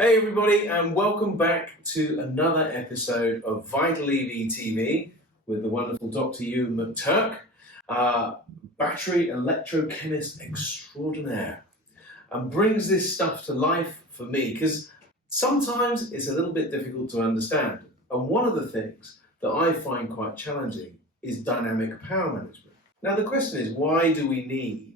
Hey everybody, and welcome back to another episode of Vital EV TV with the wonderful Dr. Euan McTurk, battery electrochemist extraordinaire, and brings this stuff to life for me because sometimes it's a little bit difficult to understand. And one of the things that I find quite challenging is dynamic power management. Now the question is, why do we need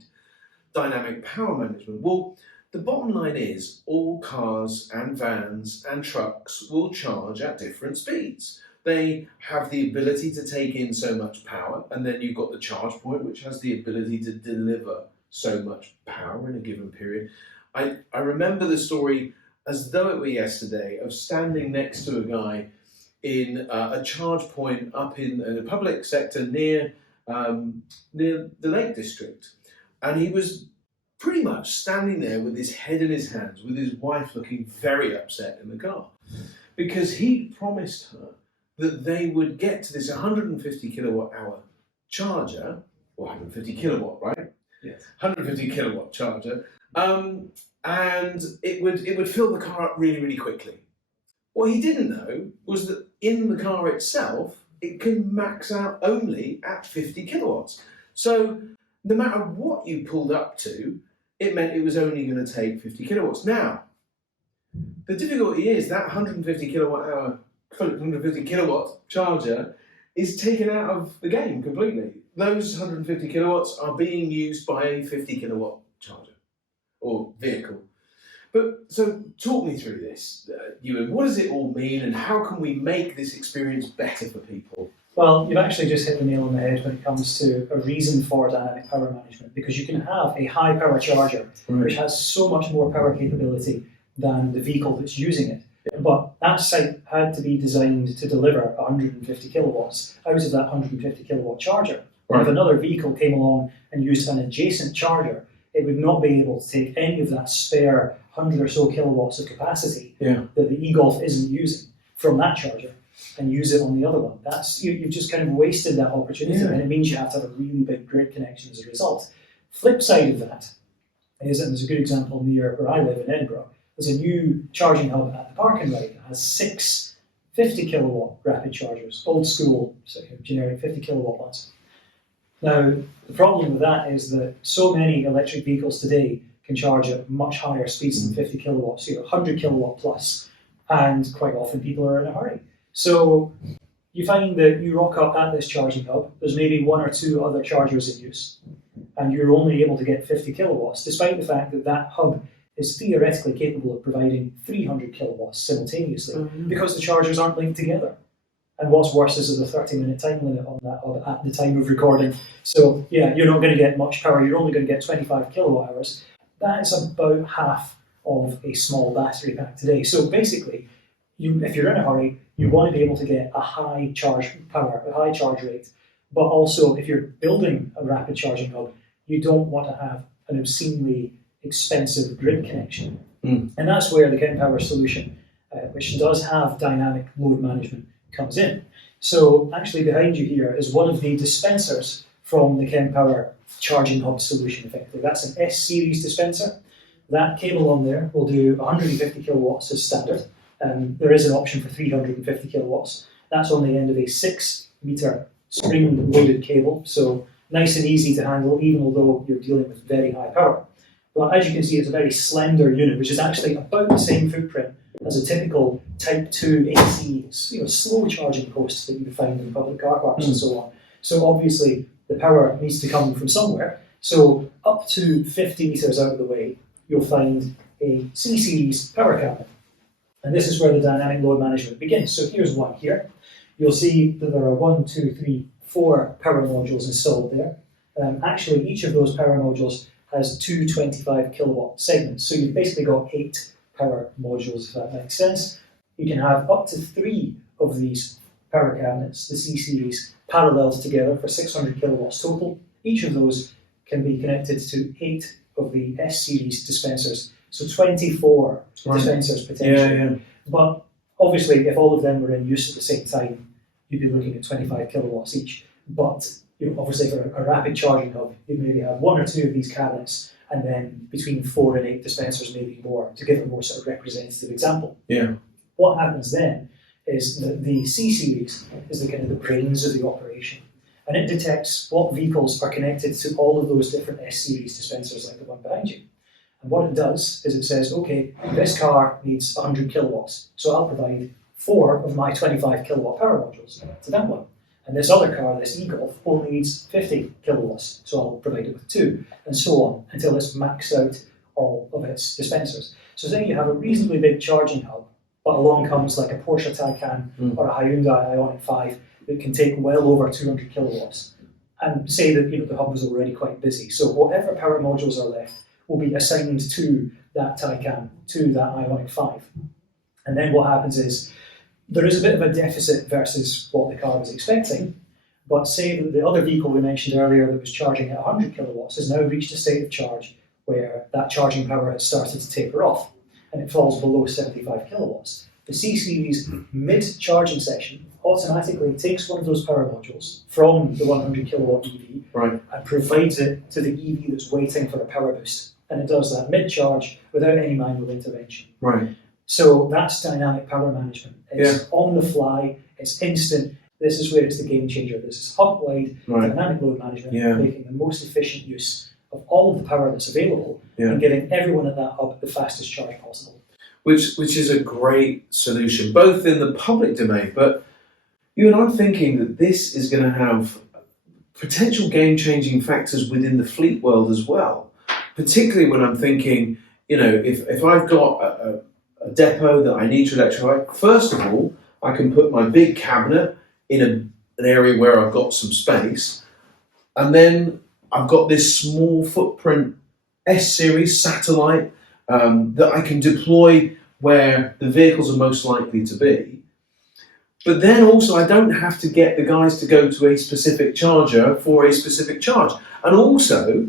dynamic power management? Well, the bottom line is all cars and vans and trucks will charge at different speeds. They have the ability to take in so much power, and then you've got the charge point, which has the ability to deliver so much power in a given period. I remember the story as though it were yesterday of standing next to a guy in a charge point up in a public sector near the Lake District. And he was pretty much standing there with his head in his hands, with his wife looking very upset in the car, because he promised her that they would get to this 150 kilowatt hour charger, or 150 kilowatt, right? Yes. 150 kilowatt charger, and it would fill the car up really, really quickly. What he didn't know was that in the car itself, it can max out only at 50 kilowatts. So no matter what you pulled up to, it meant it was only going to take 50 kilowatts. Now, the difficulty is that 150 kilowatt charger is taken out of the game completely. Those 150 kilowatts are being used by a 50 kilowatt charger or vehicle. But so talk me through this, Euan. What does it all mean, and how can we make this experience better for people? Well, you've actually just hit the nail on the head when it comes to a reason for dynamic power management, because you can have a high power charger which has so much more power capability than the vehicle that's using it. Yeah. But that site had to be designed to deliver 150 kilowatts out of that 150 kilowatt charger. Right. If another vehicle came along and used an adjacent charger, it would not be able to take any of that spare 100 or so kilowatts of capacity that the e-Golf isn't using from that charger and use it on the other one. That's you've just kind of wasted that opportunity, and it means you have to have a really big grid connection as a result. Flip side of that is, and there's a good example near where I live in Edinburgh, there's a new charging hub at the park and ride that has 6 50 kilowatt rapid chargers, old school, generic 50 kilowatt ones. Now, the problem with that is that so many electric vehicles today can charge at much higher speeds than 50 kilowatts, 100 kilowatt plus, and quite often people are in a hurry. So you find that you rock up at this charging hub, there's maybe 1 or 2 other chargers in use, and you're only able to get 50 kilowatts, despite the fact that that hub is theoretically capable of providing 300 kilowatts simultaneously, because the chargers aren't linked together. And what's worse is there's a 30-minute time limit on that hub at the time of recording. So yeah, you're not going to get much power, you're only going to get 25 kilowatt hours. That's about half of a small battery pack today. So basically, if you're in a hurry, you want to be able to get a high charge power, a high charge rate. But also, if you're building a rapid charging hub, you don't want to have an obscenely expensive grid connection. And that's where the Kempower solution, which does have dynamic load management, comes in. So actually behind you here is one of the dispensers from the Kempower charging hub solution effectively. That's an S-series dispenser. That cable on there will do 150 kilowatts as standard. There is an option for 350 kilowatts. That's on the end of a 6-meter spring-loaded cable, so nice and easy to handle, even although you're dealing with very high power. But as you can see, it's a very slender unit, which is actually about the same footprint as a typical Type 2 AC, slow charging posts that you would find in public car parks and so on. So obviously, the power needs to come from somewhere. So up to 50 meters out of the way, you'll find a C-series power cabinet. And this is where the dynamic load management begins. So here's one here. You'll see that there are 1, 2, 3, 4 power modules installed there. Actually, each of those power modules has 2 25 kilowatt segments. So you've basically got 8 power modules, if that makes sense. You can have up to 3 of these power cabinets, the C-series, paralleled together for 600 kilowatts total. Each of those can be connected to 8 of the S-series dispensers. So 24 dispensers potentially. But obviously, if all of them were in use at the same time, you'd be looking at 25 kilowatts each. But obviously, for a rapid charging hub, you maybe have 1 or 2 of these cabinets and then between 4 and 8 dispensers, maybe more, to give a more sort of representative example. Yeah. What happens then is that the C series is the kind of the brains of the operation, and it detects what vehicles are connected to all of those different S series dispensers like the one behind you. And what it does is it says, okay, this car needs 100 kilowatts, so I'll provide 4 of my 25 kilowatt power modules to that one. And this other car, this e-Golf, only needs 50 kilowatts, so I'll provide it with 2, and so on, until it's maxed out all of its dispensers. So say you have a reasonably big charging hub, but along comes like a Porsche Taycan or a Hyundai Ioniq 5 that can take well over 200 kilowatts. And say that the hub was already quite busy. So whatever power modules are left will be assigned to that Taycan, to that Ioniq 5. And then what happens is there is a bit of a deficit versus what the car was expecting, but say that the other vehicle we mentioned earlier that was charging at 100 kilowatts has now reached a state of charge where that charging power has started to taper off and it falls below 75 kilowatts. The C-Series mid-charging section automatically takes one of those power modules from the 100 kilowatt EV and provides it to the EV that's waiting for a power boost. And it does that mid-charge without any manual intervention. Right. So that's dynamic power management. It's on the fly, it's instant. This is where it's the game changer. This is hub-wide dynamic load management, making the most efficient use of all of the power that's available and giving everyone at that hub the fastest charge possible. Which is a great solution, both in the public domain, but I'm thinking that this is going to have potential game-changing factors within the fleet world as well. Particularly when I'm thinking, if I've got a depot that I need to electrify, first of all, I can put my big cabinet in an area where I've got some space, and then I've got this small footprint S-series satellite that I can deploy where the vehicles are most likely to be. But then also I don't have to get the guys to go to a specific charger for a specific charge. And also,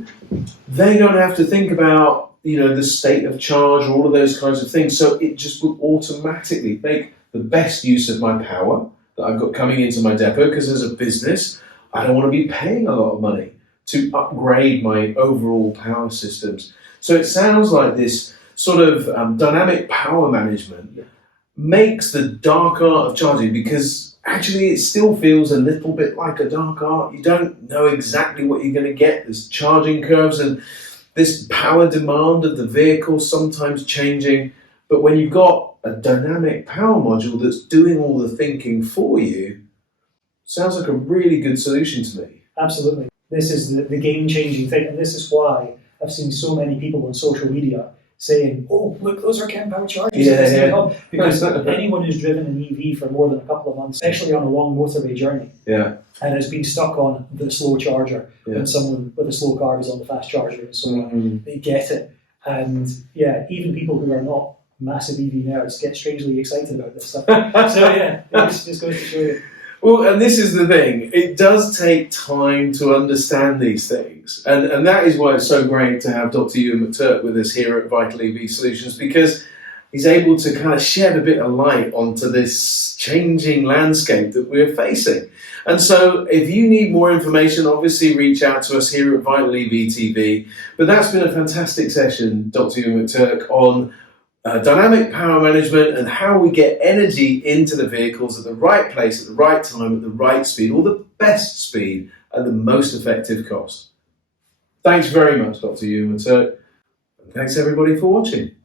they don't have to think about, the state of charge or all of those kinds of things. So it just will automatically make the best use of my power that I've got coming into my depot, because as a business, I don't want to be paying a lot of money to upgrade my overall power systems. So it sounds like this sort of dynamic power management makes the dark art of charging, because actually it still feels a little bit like a dark art. You don't know exactly what you're going to get. There's charging curves and this power demand of the vehicle sometimes changing. But when you've got a dynamic power module that's doing all the thinking for you, sounds like a really good solution to me. Absolutely. This is the game-changing thing, and this is why I've seen so many people on social media saying, oh, look, those are Ken power chargers. Because anyone who's driven an EV for more than a couple of months, especially on a long motorway journey, and has been stuck on the slow charger, and someone with a slow car is on the fast charger and so on, they get it. And even people who are not massive EV nerds get strangely excited about this stuff. So it just goes to show you. Well, and this is the thing, it does take time to understand these things. And that is why it's so great to have Dr. Euan McTurk with us here at Vital EV Solutions, because he's able to kind of shed a bit of light onto this changing landscape that we're facing. And so if you need more information, obviously reach out to us here at Vital EV TV. But that's been a fantastic session, Dr. Euan McTurk, on dynamic power management and how we get energy into the vehicles at the right place, at the right time, at the right speed, or the best speed at the most effective cost. Thanks very much, Dr. Euan McTurk. And thanks everybody for watching.